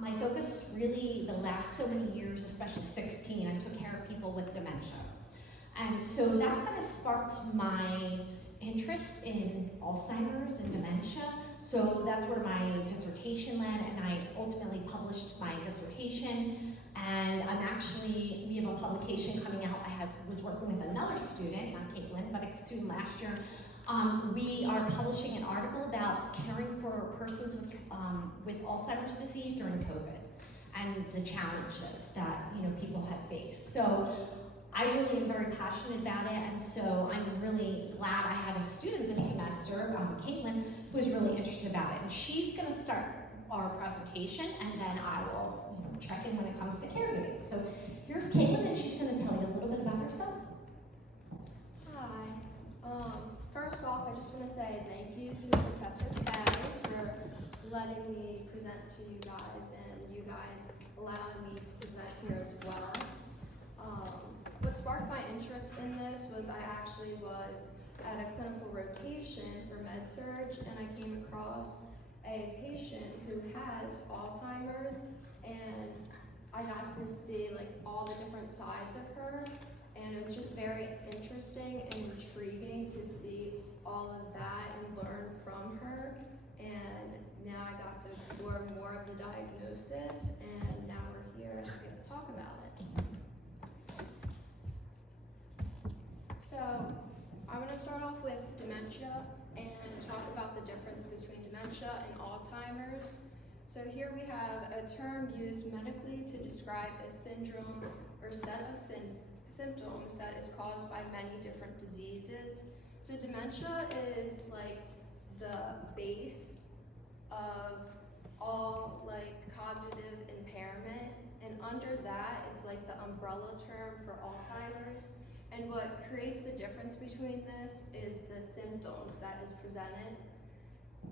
my focus really the last so many years, especially 16, I took care of people with dementia. And so that kind of sparked my interest in Alzheimer's and dementia. So that's where my dissertation led, and I ultimately published my dissertation. And we have a publication coming out. Was working with another student, not Katelyn, but a student last year. We are publishing an article about caring for persons with Alzheimer's disease during COVID and the challenges that people have faced. So I really am very passionate about it, and so I'm really glad I had a student this semester, Katelyn, who is really interested about it. And she's going to start our presentation, and then I will check in when it comes to caregiving. So here's Katelyn, and she's going to tell you a little bit about herself. Hi. First off, I just want to say thank you to Professor Ph.D. for letting me present to you guys, and you guys allowing me to present here as well. What sparked my interest in this was I actually was at a clinical rotation for med-surg, and I came across a patient who has Alzheimer's, and I got to see all the different sides of her, and it was just very interesting and intriguing to see all of that and learn from her. And now I got to explore more of the diagnosis, and now we're here to get to talk about it. So I'm going to start off with dementia and talk about the difference between dementia and Alzheimer's. So here we have a term used medically to describe a syndrome or set of symptoms that is caused by many different diseases. So dementia is the base of all cognitive impairment, and under that it's the umbrella term for Alzheimer's. And what creates the difference between this is the symptoms that is presented,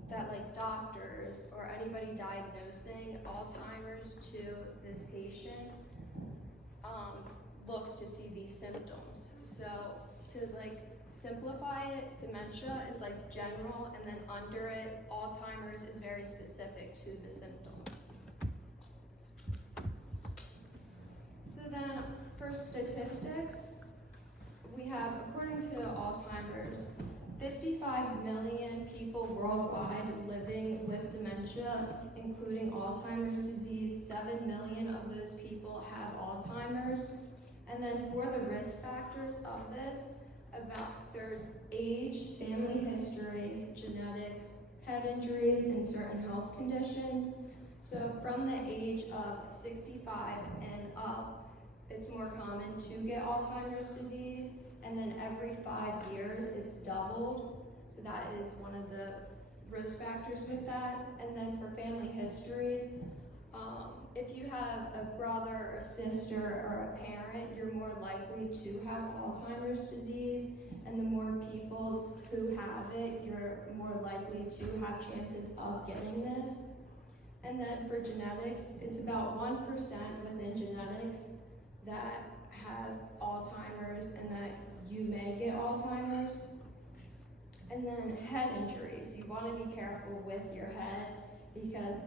that doctors or anybody diagnosing Alzheimer's to this patient looks to see these symptoms. So to simplify it, dementia is general, and then under it, Alzheimer's is very specific to the symptoms. So then for statistics, we have, according to Alzheimer's, 55 million people worldwide living with dementia, including Alzheimer's disease. 7 million of those people have Alzheimer's. And then for the risk factors of this, there's age, family history, genetics, head injuries, and certain health conditions. So from the age of 65 and up, it's more common to get Alzheimer's disease. And then every 5 years, it's doubled. So that is one of the risk factors with that. And then for family history, if you have a brother or sister or a parent, you're more likely to have Alzheimer's disease. And the more people who have it, you're more likely to have chances of getting this. And then for genetics, it's about 1% within genetics that have Alzheimer's and that you may get Alzheimer's. And then head injuries. You want to be careful with your head because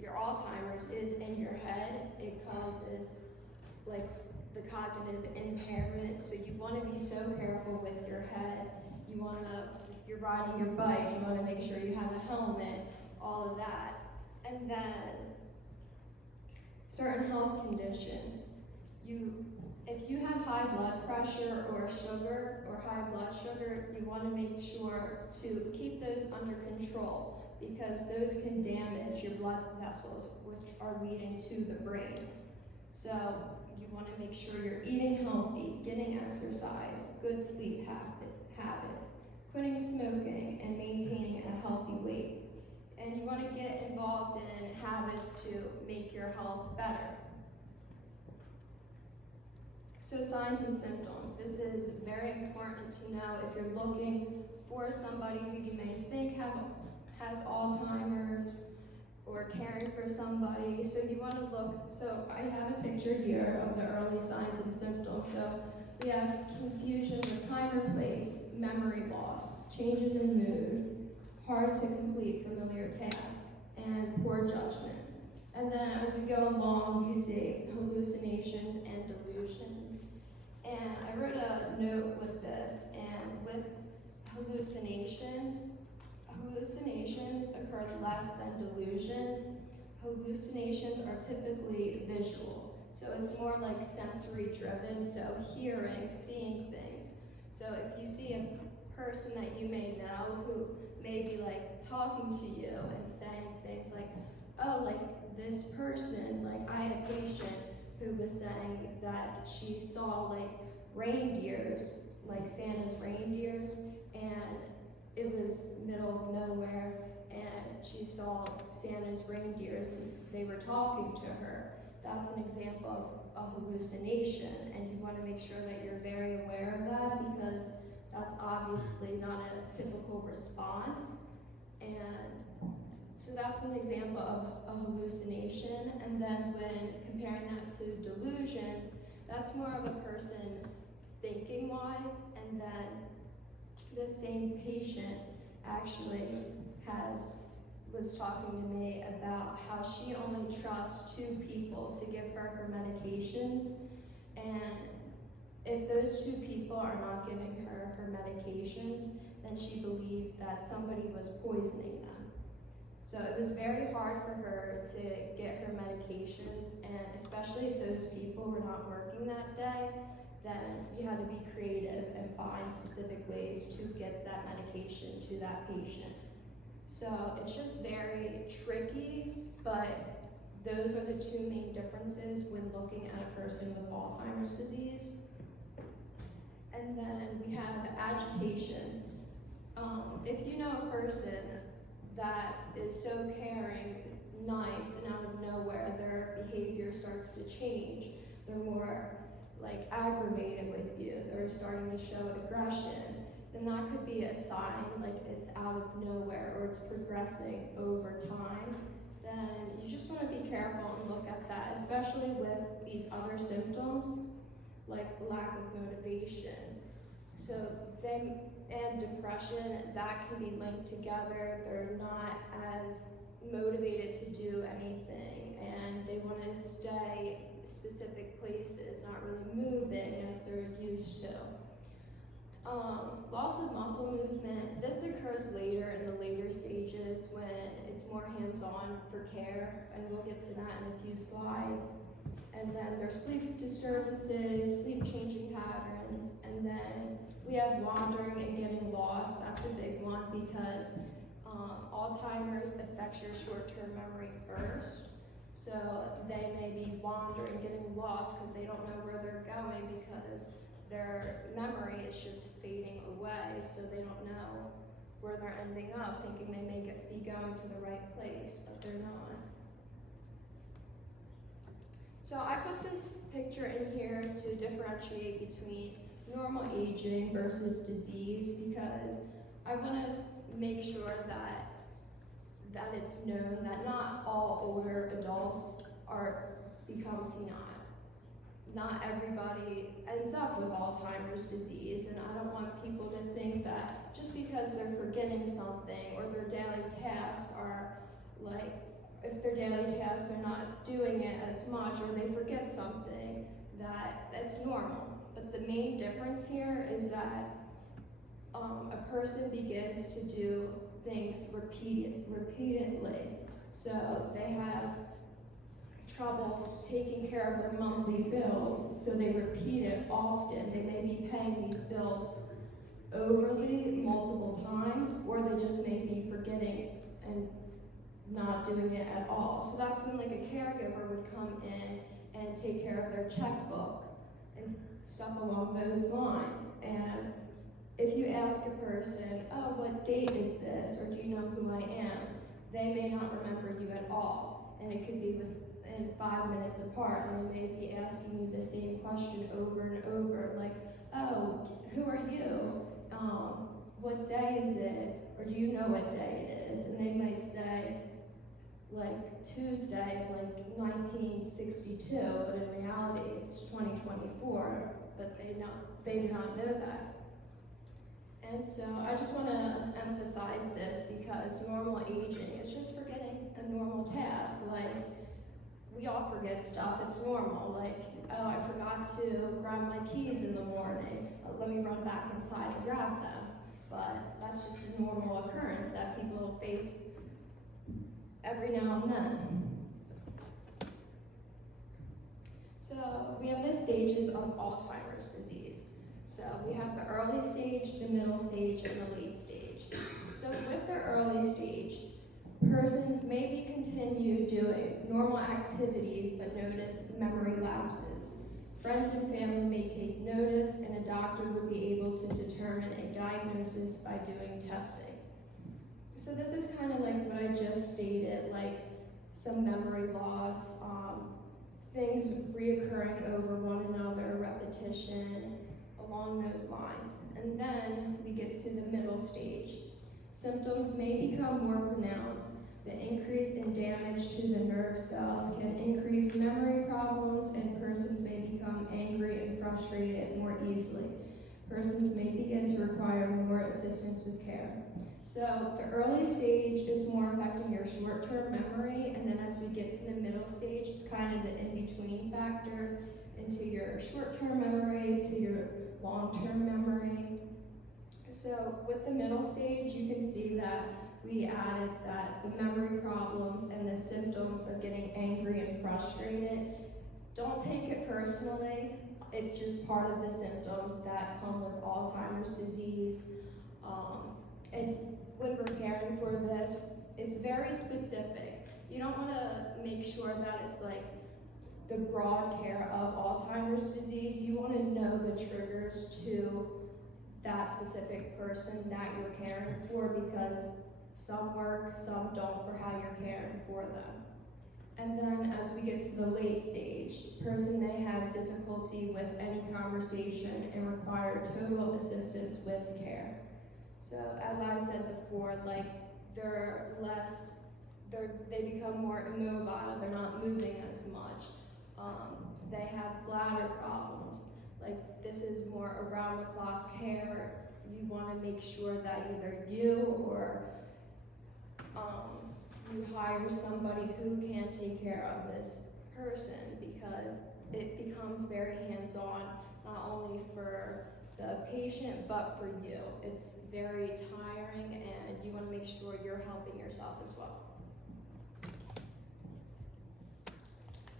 your Alzheimer's is in your head. It causes the cognitive impairment. So you want to be so careful with your head. If you're riding your bike, you want to make sure you have a helmet, all of that. And then certain health conditions. If you have high blood pressure or sugar or high blood sugar, you want to make sure to keep those under control because those can damage your blood vessels, which are leading to the brain. So you want to make sure you're eating healthy, getting exercise, good sleep habits, quitting smoking, and maintaining a healthy weight. And you want to get involved in habits to make your health better. So signs and symptoms. This is very important to know if you're looking for somebody who you may think has Alzheimer's or caring for somebody. So you want to look, so I have a picture here of the early signs and symptoms. So we have confusion with time or place, memory loss, changes in mood, hard to complete familiar tasks, and poor judgment. And then as we go along, we see hallucinations and delusions. And I wrote a note with this, and with hallucinations occur less than delusions. Hallucinations are typically visual, so it's more like sensory driven, so hearing, seeing things. So if you see a person that you may know who may be like talking to you and saying things like, oh, like this person, like I had a patient who was saying that she saw like reindeers, like Santa's reindeers, and it was middle of nowhere, and she saw Santa's reindeers and they were talking to her. That's an example of a hallucination, and you want to make sure that you're very aware of that because that's obviously not a typical response. And so that's an example of a hallucination. And then when comparing that to delusions, that's more of a person thinking wise, and then the same patient actually was talking to me about how she only trusts 2 people to give her medications, and if those 2 people are not giving her medications, then she believed that somebody was poisoning them. So it was very hard for her to get her medications, and especially if those people were not working that day, then you had to be creative and find specific ways to get that medication to that patient. So it's just very tricky, but those are the 2 main differences when looking at a person with Alzheimer's disease. And then we have agitation. If you know a person that is so caring, nice, and out of nowhere their behavior starts to change, they're more like aggravated with you, they're starting to show aggression, then that could be a sign like it's out of nowhere or it's progressing over time. Then you just want to be careful and look at that, especially with these other symptoms like lack of motivation. So and depression, that can be linked together. They're not as motivated to do anything, and they want to stay specific places, not really moving as they're used to. Loss of muscle movement, this occurs later in the later stages when it's more hands-on for care, and we'll get to that in a few slides. And then there's sleep disturbances, sleep changing patterns, and then we have wandering and getting lost. That's a big one because Alzheimer's affects your short-term memory first. So they may be wandering, getting lost because they don't know where they're going because their memory is just fading away, so they don't know where they're ending up, thinking they may be going to the right place, but they're not. So I put this picture in here to differentiate between normal aging versus disease because I want to make sure that it's known that not all older adults become senile. Not everybody ends up with Alzheimer's disease, and I don't want people to think that just because they're forgetting something or their daily tasks are like, if their daily tasks they're not doing it as much or they forget something, that it's normal. But the main difference here is that a person begins to do things repeatedly. So they have trouble taking care of their monthly bills, so they repeat it often. They may be paying these bills overly multiple times, or they just may be forgetting and not doing it at all. So that's when like a caregiver would come in and take care of their checkbook and stuff along those lines. And if you ask a person, oh, what date is this, or do you know who I am, they may not remember you at all. And it could be within 5 minutes apart, and they may be asking you the same question over and over, like, oh, who are you? What day is it? Or do you know what day it is? And they might say, like, Tuesday of like 1962, but in reality it's 2024, but they do not know that. And so I just want to emphasize this because normal aging is just forgetting, and normal task. Like, we all forget stuff, it's normal. Like, oh, I forgot to grab my keys in the morning. Let me run back inside and grab them. But that's just a normal occurrence that people face every now and then. So we have the stages of Alzheimer's disease. So we have the early stage, the middle stage, and the late stage. So with the early stage, persons may continue doing normal activities but notice memory lapses. Friends and family may take notice, and a doctor would be able to determine a diagnosis by doing testing. So this is kind of like what I just stated, like some memory loss, things reoccurring over one another, repetition, along those lines. And then we get to the middle stage. Symptoms may become more pronounced. The increase in damage to the nerve cells can increase memory problems, and persons may become angry and frustrated more easily. Persons may begin to require more assistance with care. So the early stage is more affecting your short-term memory, and then as we get to the middle stage, it's kind of the in-between factor into your short-term memory to your long-term memory. So with the middle stage, you can see that we added that the memory problems and the symptoms of getting angry and frustrated. Don't take it personally. It's just part of the symptoms that come with Alzheimer's disease. And when we're caring for this, it's very specific. You don't want to make sure that it's like the broad care of Alzheimer's disease. You want to know the triggers to that specific person that you're caring for, because some work, some don't for how you're caring for them. And then as we get to the late stage, person may have difficulty with any conversation and require total assistance with care. So as I said before, like they become more immobile, they're not moving as much. They have bladder problems. Like, this is more around-the-clock care. You want to make sure that either you or you hire somebody who can take care of this person, because it becomes very hands-on, not only for the patient but for you. It's very tiring, and you want to make sure you're helping yourself as well.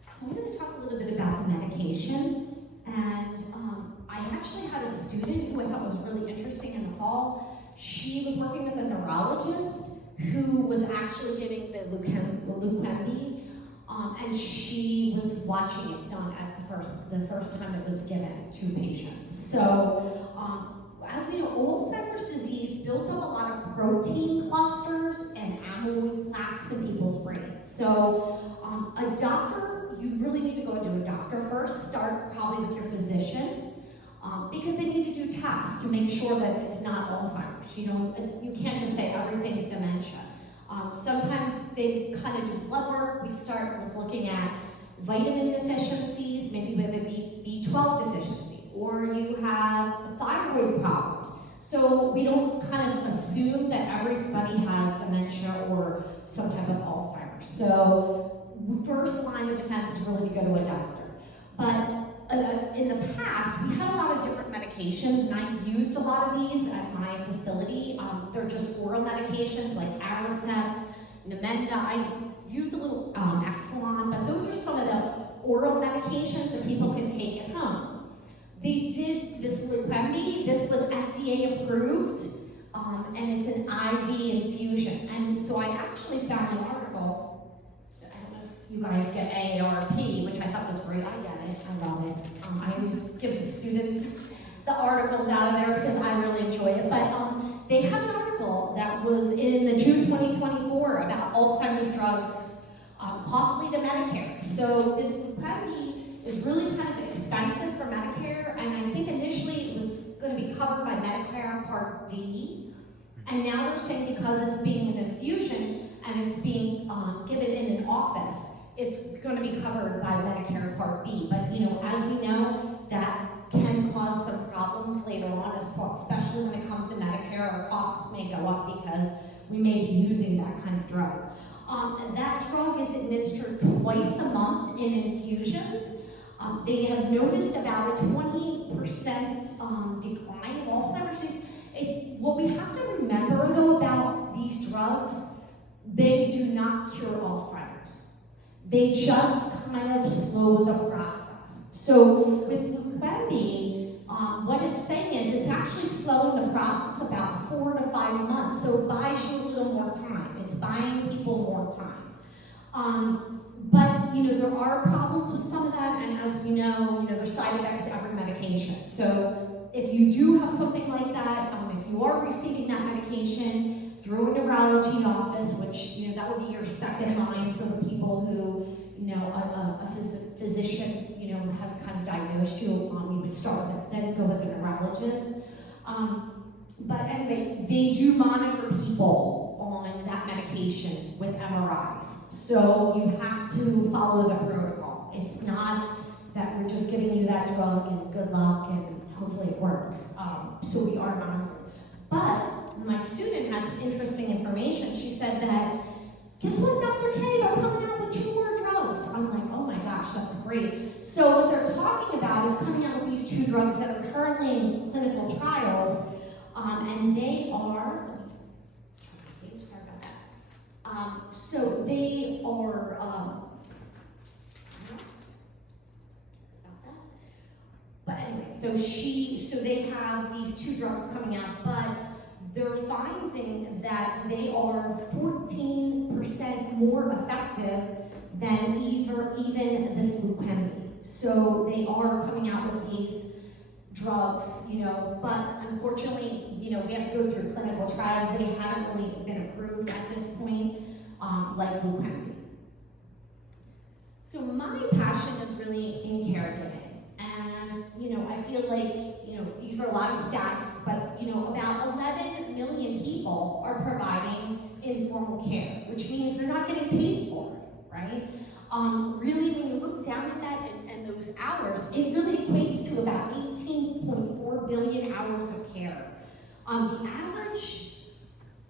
So I'm going to talk a little bit about the medications, and I actually had a student who I thought was really interesting in the fall. She was working with a neurologist who was actually giving the Leqembi, and she was watching it done at the first time it was given to patients. So as we know, Alzheimer's disease builds up a lot of protein clusters and amyloid plaques in people's brains. So a doctor, you really need to go into a doctor first. Start probably with your physician, because they need to do tests to make sure that it's not Alzheimer's. You can't just say everything's dementia. Sometimes they kind of do blood work. We start with looking at vitamin deficiencies, maybe we have a B12 deficiency, or you have thyroid problems. So we don't kind of assume that everybody has dementia or some type of Alzheimer's. So first line of defense is really to go to a doctor. But in the past, we had a lot of different medications, and I've used a lot of these at my facility. They're just oral medications like Aricept, Namenda. I used a little Exelon, but those are some of the oral medications that people can take at home. They did this Leqembi. This was FDA approved, and it's an IV infusion. And so I actually found an article. You guys get AARP, which I thought was great. I get it. I love it. I always give the students the articles out of there because I really enjoy it. But they have an article that was in the June 2024 about Alzheimer's drugs costly to Medicare. So this Leqembi is really kind of expensive for Medicare, and I think initially it was going to be covered by Medicare Part D. And now they're saying because it's being an infusion and it's being given in an office, it's going to be covered by Medicare Part B. But as we know, that can cause some problems later on, especially when it comes to Medicare. Our costs may go up because we may be using that kind of drug. That drug is administered twice a month in infusions. They have noticed about a 20% decline of Alzheimer's disease. What we have to remember, though, about these drugs, they do not cure Alzheimer's. They just kind of slow the process. So with Leqembi, what it's saying is it's actually slowing the process about 4 to 5 months. So it buys you a little more time. It's buying people more time. But there are problems with some of that, and as we know, there's side effects to every medication. So if you do have something like that, if you are receiving that medication through a neurology office, which that would be your second line for the people who a physician has kind of diagnosed you, you would start with it, then go with a neurologist. But anyway, they do monitor people on that medication with MRIs. So you have to follow the protocol. It's not that we're just giving you that drug and good luck and hopefully it works. So we are monitoring. But my student had some interesting information. She said that, guess what, Dr. K, they're coming out with 2 more drugs. I'm like, oh my gosh, that's great. So what they're talking about is coming out with these 2 drugs that are currently in clinical trials, and they are, sorry about that. So they are, but anyway, so they have these 2 drugs coming out, but they're finding that they are 14% more effective than even this Leqembi. So they are coming out with these drugs, but unfortunately, we have to go through clinical trials. They haven't really been approved at this point, like Leqembi. So my passion is really in caregiving. And, I feel like, these are a lot of stats, but, about 11 million people are providing informal care, which means they're not getting paid for it, right? Really, when you look down at that and those hours, it really equates to about 18.4 billion hours of care. The average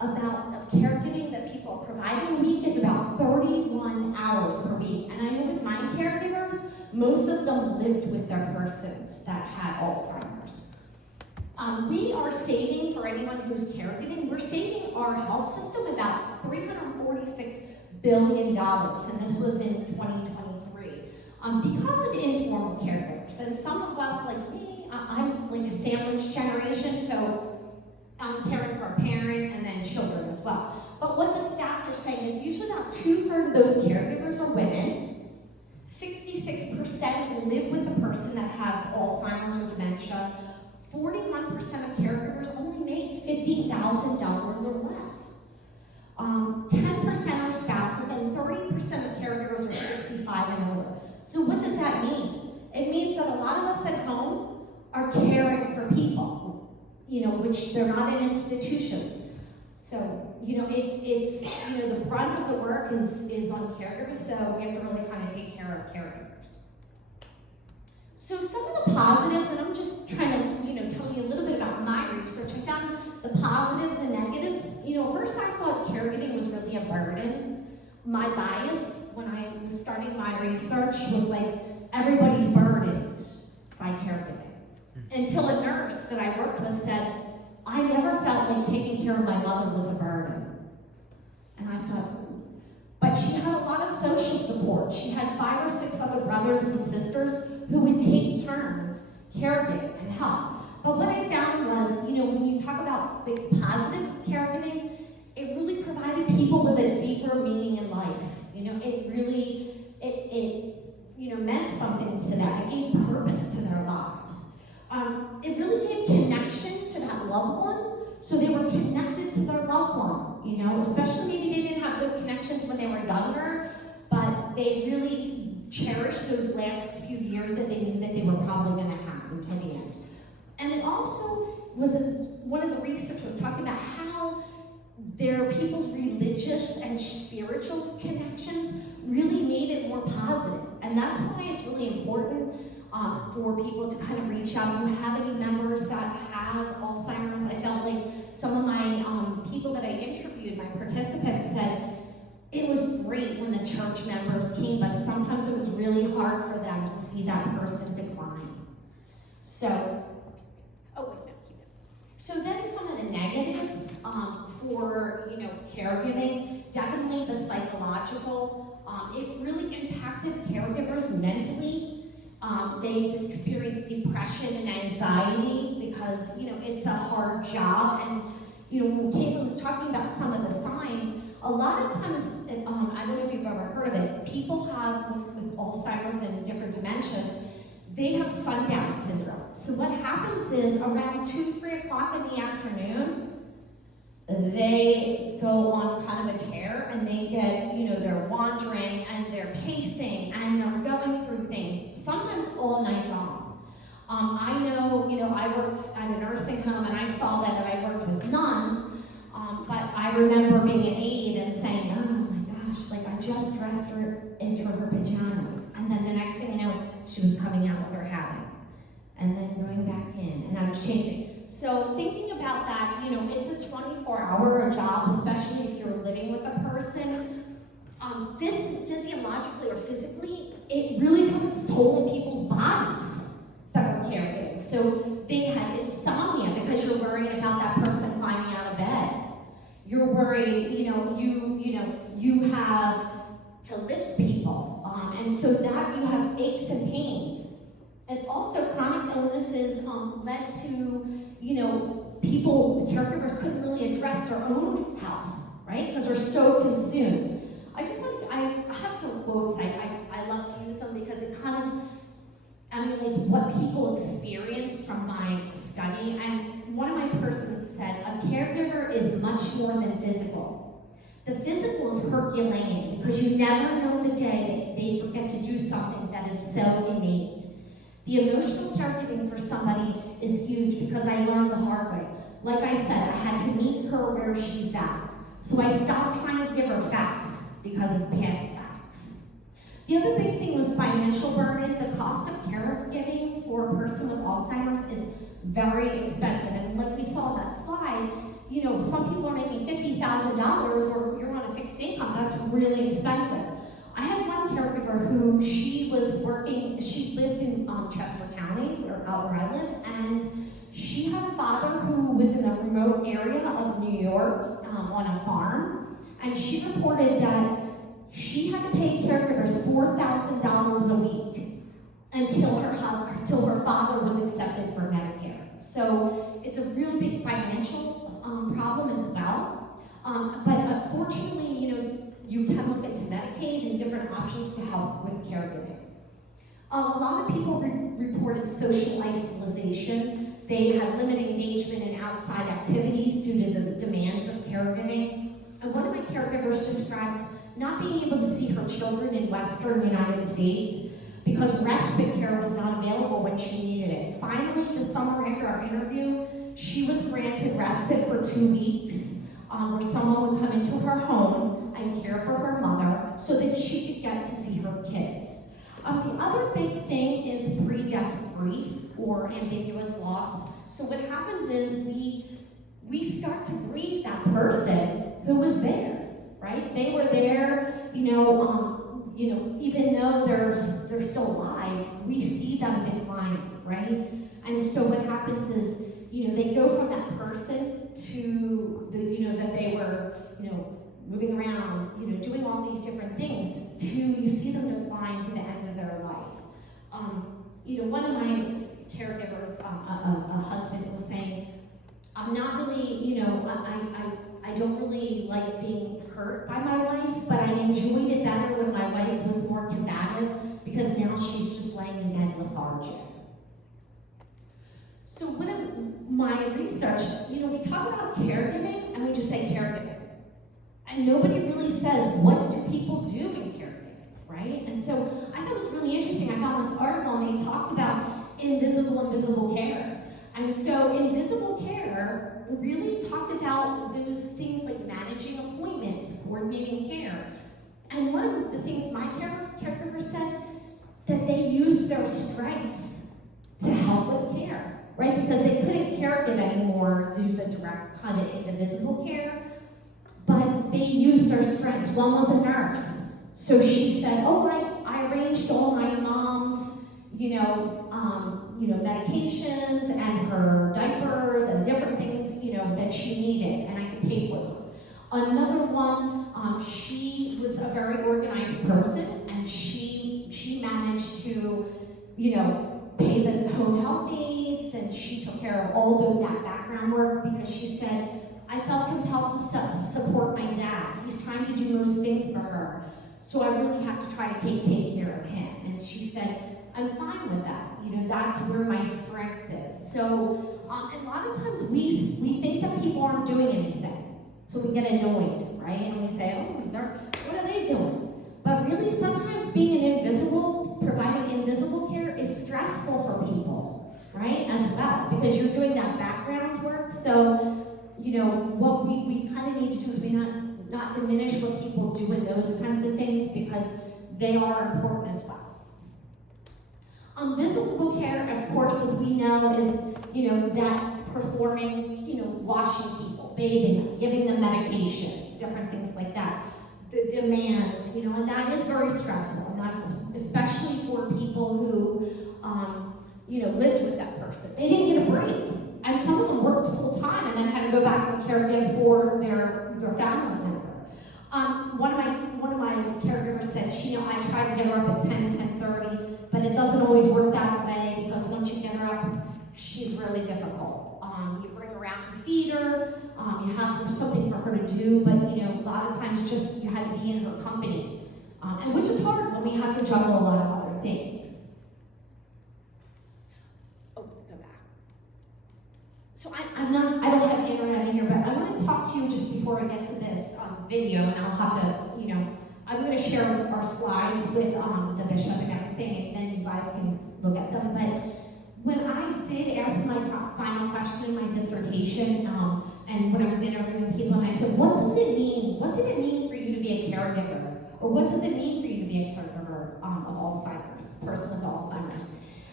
amount of caregiving that people are providing a week is about 31 hours per week. And I know with my caregivers, most of them lived with their persons that had Alzheimer's. We are saving, for anyone who's caregiving, we're saving our health system about $346 billion, and this was in 2023, because of informal caregivers. And some of us, like me, I'm like a sandwich generation, so I'm caring for a parent and then children as well. But what the stats are saying is usually about 2/3 of those caregivers are women. 66% live with a person that has Alzheimer's or dementia. 41% of caregivers only make $50,000 or less. 10% are spouses, and 30% of caregivers are 65 and older. So what does that mean? It means that a lot of us at home are caring for people, which they're not in institutions. So, it's the brunt of the work is on caregivers, so we have to really kind of take care of caregivers. So some of the positives, and I'm just trying to, tell you a little bit about my research. I found the positives and negatives. First I thought caregiving was really a burden. My bias when I was starting my research was like, everybody's burdened by caregiving. Until a nurse that I worked with said, I never felt like taking care of my mother was a burden. And I thought, but she had a lot of social support. She had 5 or 6 other brothers and sisters who would take turns caregiving and help. But what I found was, when you talk about the positives of caregiving, it really provided people with a deeper meaning in life. It really, meant something to them. It gave purpose to their lives. It really gave connection to that loved one, so they were connected to their loved one, especially maybe they didn't have good connections when they were younger, but they really cherished those last few years that they knew that they were probably going to have until the end. And it also was, one of the research was talking about how their people's religious and spiritual connections really made it more positive. And that's why it's really important for people to kind of reach out. If you have any members that have Alzheimer's, I felt like some of my people that I interviewed, my participants said, it was great when the church members came, but sometimes it was really hard for them to see that person decline. So, oh wait, no, keep it. So then some of the negatives for, caregiving, definitely the psychological. It really impacted caregivers mentally. They experienced depression and anxiety because, it's a hard job. And, when Katelyn was talking about some of the signs, a lot of times, I don't know if you've ever heard of it, people with Alzheimer's and different dementias, they have sundown syndrome. So what happens is around 2, 3 o'clock in the afternoon, they go on kind of a tear and they get, they're wandering and they're pacing and they're going through things, sometimes all night long. I know, I worked at a nursing home and I saw that I worked with nuns, but I remember being an aide and saying, oh my gosh, like I just dressed her into her pajamas. And then the next thing you know, she was coming out with her habit. And then going back in, and I was changing. So thinking about that, it's a 24-hour job, especially if you're living with a person. Physiologically or physically, it really took its toll on people's bodies that were caregiving. So they had insomnia because you're worried about that person climbing out of bed. You're worried, you have to lift people, and so that you have aches and pains. It's also chronic illnesses led to, caregivers couldn't really address their own health, right? Because they're so consumed. I have some quotes, I love to use them because it kind of emulates what people experience from my study. And one of my persons said, a caregiver is much more than physical. The physical is Herculean because you never know the day that they forget to do something that is so innate. The emotional caregiving for somebody is huge because I learned the hard way. Like I said, I had to meet her where she's at. So I stopped trying to give her facts because it's past facts. The other big thing was financial burden. The cost of caregiving for a person with Alzheimer's is very expensive. And like we saw on that slide, some people are making $50,000 or you're on a fixed income. That's really expensive. I had one caregiver who she lived in Chester County, out where I live, and she had a father who was in a remote area of New York on a farm, and she reported that she had to pay caregivers $4,000 a week until her father was accepted for Medicare. So it's a real big financial problem as well. But unfortunately, you can look into Medicaid and different options to help with caregiving. A lot of people reported social isolation. They had limited engagement in outside activities due to the demands of caregiving. And one of my caregivers described not being able to see her children in Western United States because respite care was not available when she needed it. Finally, the summer after our interview, she was granted respite for 2 weeks. Where someone would come into her home and care for her mother so that she could get to see her kids. The other big thing is pre-death grief or ambiguous loss. So what happens is we start to grieve that person who was there, right? They were there, even though they're still alive, we see them declining, right? And so what happens is, they go from that person to that they were, moving around, doing all these different things to you see them decline to the end of their life. One of my caregivers, a husband, was saying, I'm not really, I don't really like being hurt by my wife, but I enjoyed it better when my wife was more combative because now she's just laying in bed lethargic. So one of my research, we talk about caregiving and we just say caregiving. And nobody really says, what do people do in caregiving, right? And so I thought it was really interesting. I found this article and they talked about invisible care. And so invisible care really talked about those things like managing appointments, coordinating care. And one of the things my caregiver said, that they use their strengths to help with care. Right, because they couldn't caregive anymore through the direct kind of invisible care, but they they used their strengths. One was a nurse. So she said, oh, I arranged all my mom's, medications and her diapers and different things, that she needed, and I could pay for them. Another one, she was a very organized person, and she managed to, pay the home health aides, and she took care of all that background work because she said, I felt compelled to support my dad. He's trying to do those things for her, so I really have to try to take care of him. And she said, I'm fine with that. That's where my strength is. So, and a lot of times we think that people aren't doing anything, so we get annoyed, right? And we say, oh, what are they doing? But really, sometimes being providing invisible care is stressful for people, right? As well, because you're doing that background work. So, what we kind of need to do is we not diminish what people do in those kinds of things because they are important as well. Visible care, of course, as we know, is, that performing, washing people, bathing them, giving them medications, different things like that. The demands, and that is very stressful, and that's especially for people who, lived with that person. They didn't get a break, and some of them worked full time and then had to go back and caregive for their family member. One of my caregivers said, I try to get her up at 10:30, but it doesn't always work that way because once you get her up, she's really difficult. You bring her out and feed her, you have something for her to do, but a lot of times just you have to be in her company, and which is hard when we have to juggle a lot of other things. Oh, go back. So I don't have internet in here, but I want to talk to you just before I get to this video, and I'll have to, I'm going to share our slides with the bishop and everything, and then you guys can look at them. But when I did ask my final question in my dissertation, and when I was interviewing people, and I said, what does it mean? What did it mean for you to be a caregiver? Or what does it mean for you to be a caregiver of Alzheimer's, person with Alzheimer's?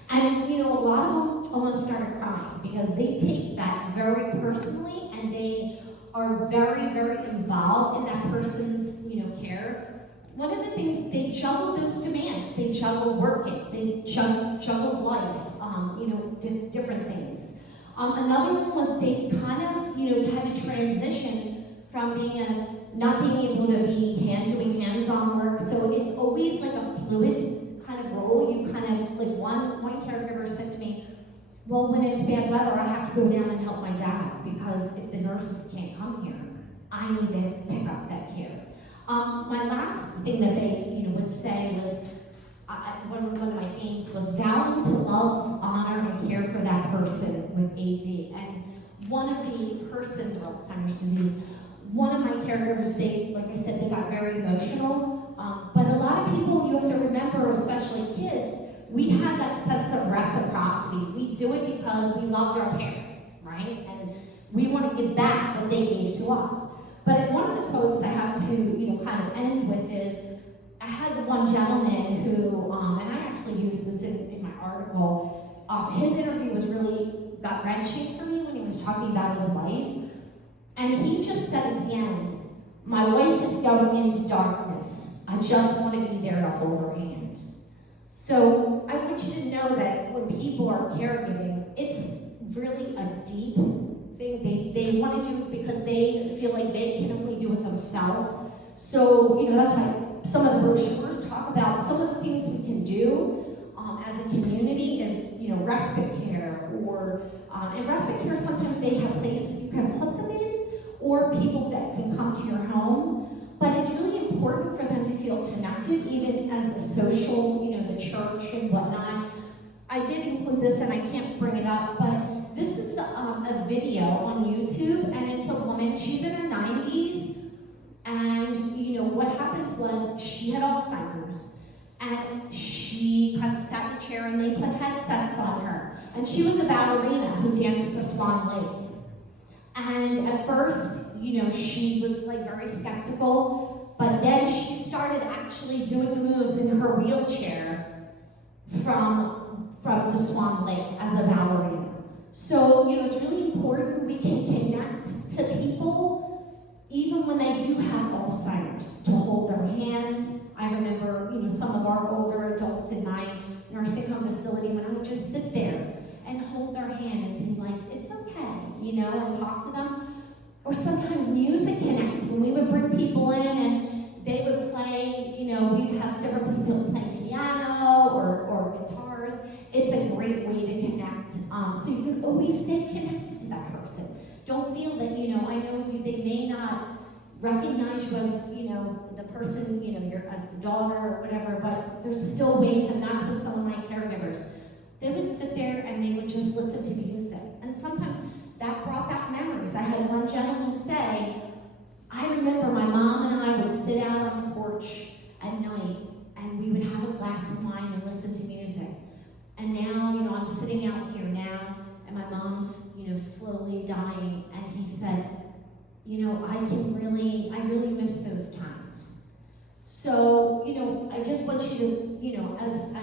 And, a lot of them almost started crying because they take that very personally, and they are very, very involved in that person's, care. One of the things, they juggle those demands. They juggle working. They juggle life, different things. Another one was they kind of, had to transition from not being able to be doing hands-on work. So it's always like a fluid kind of role. You kind of, like one caregiver said to me, well, when it's bad weather, I have to go down and help my dad because if the nurses can't come here, I need to pick up that care. My last thing that they, would say was, one of my themes was vowing to love, honor, and care for that person with AD. And one of the persons with Alzheimer's disease, one of my caregivers, like I said, they got very emotional. But a lot of people, you have to remember, especially kids, we have that sense of reciprocity. We do it because we loved our parent, right? And we want to give back what they gave to us. But one of the quotes I have to, kind of end with is, I had one gentleman who, and I actually used this in my article, his interview was really gut-wrenching for me when he was talking about his life. And he just said at the end, my wife is going into darkness. I just want to be there to hold her hand. So I want you to know that when people are caregiving, it's really a deep thing. They want to do it because they feel like they can only do it themselves. So, that's why some of the brochures talk about some of the things we can do as a community is, respite care, or, and respite care, sometimes they have places you can put them in, or people that can come to your home. But it's really important for them to feel connected, even as a social, the church and whatnot. I did include this, and I can't bring it up, but this is a video on YouTube, and it's a woman, she's in her 90s, and what happened was she had Alzheimer's, and she kind of sat in a chair, and they put headsets on her, and she was a ballerina who danced to Swan Lake. And at first, she was like very skeptical, but then she started actually doing the moves in her wheelchair from the Swan Lake as a ballerina. So, it's really important we can connect to people even when they do have Alzheimer's, to hold their hand. I remember, some of our older adults in my nursing home facility when I would just sit there and hold their hand and be like, it's okay, and talk to them. Or sometimes music connects. When we would bring people in and they would play, we'd have different people playing piano or guitars. It's a great way to connect. So you can always stay connected to that person. Don't feel that, I know they may not recognize you as, the person, as the daughter or whatever, but there's still ways, and that's what some of my caregivers, they would sit there and they would just listen to music. And sometimes that brought back memories. I had one gentleman say, I remember my mom and I would sit out on the porch at night and we would have a glass of wine and listen to music. And now, I'm sitting out here now and my mom's, slowly dying, and he said, I really miss those times. So, I just want you to, as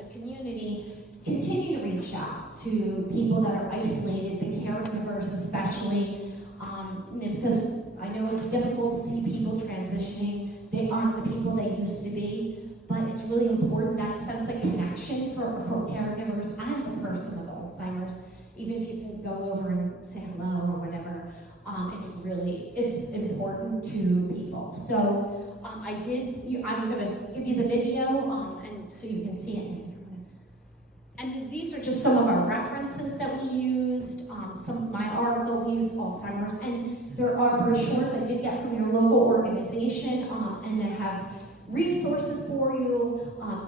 a community, continue to reach out to people that are isolated, the caregivers especially, because I know it's difficult to see people transitioning. They aren't the people they used to be, but it's really important, that sense of connection for caregivers and the person with Alzheimer's. Even if you can go over and say hello or whatever, it's important to people. So I'm gonna give you the video, and so you can see it. And these are just some of our references that we used. Some of my article, we used Alzheimer's, and there are brochures I did get from your local organization, and they have resources for you,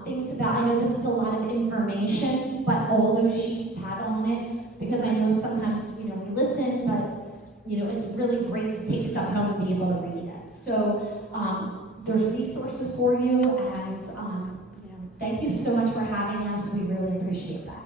things about, I know this is a lot of information, but all those sheets have on it, because I know sometimes, we listen, but, it's really great to take stuff home and be able to read it. So, there's resources for you, and, thank you so much for having us. We really appreciate that.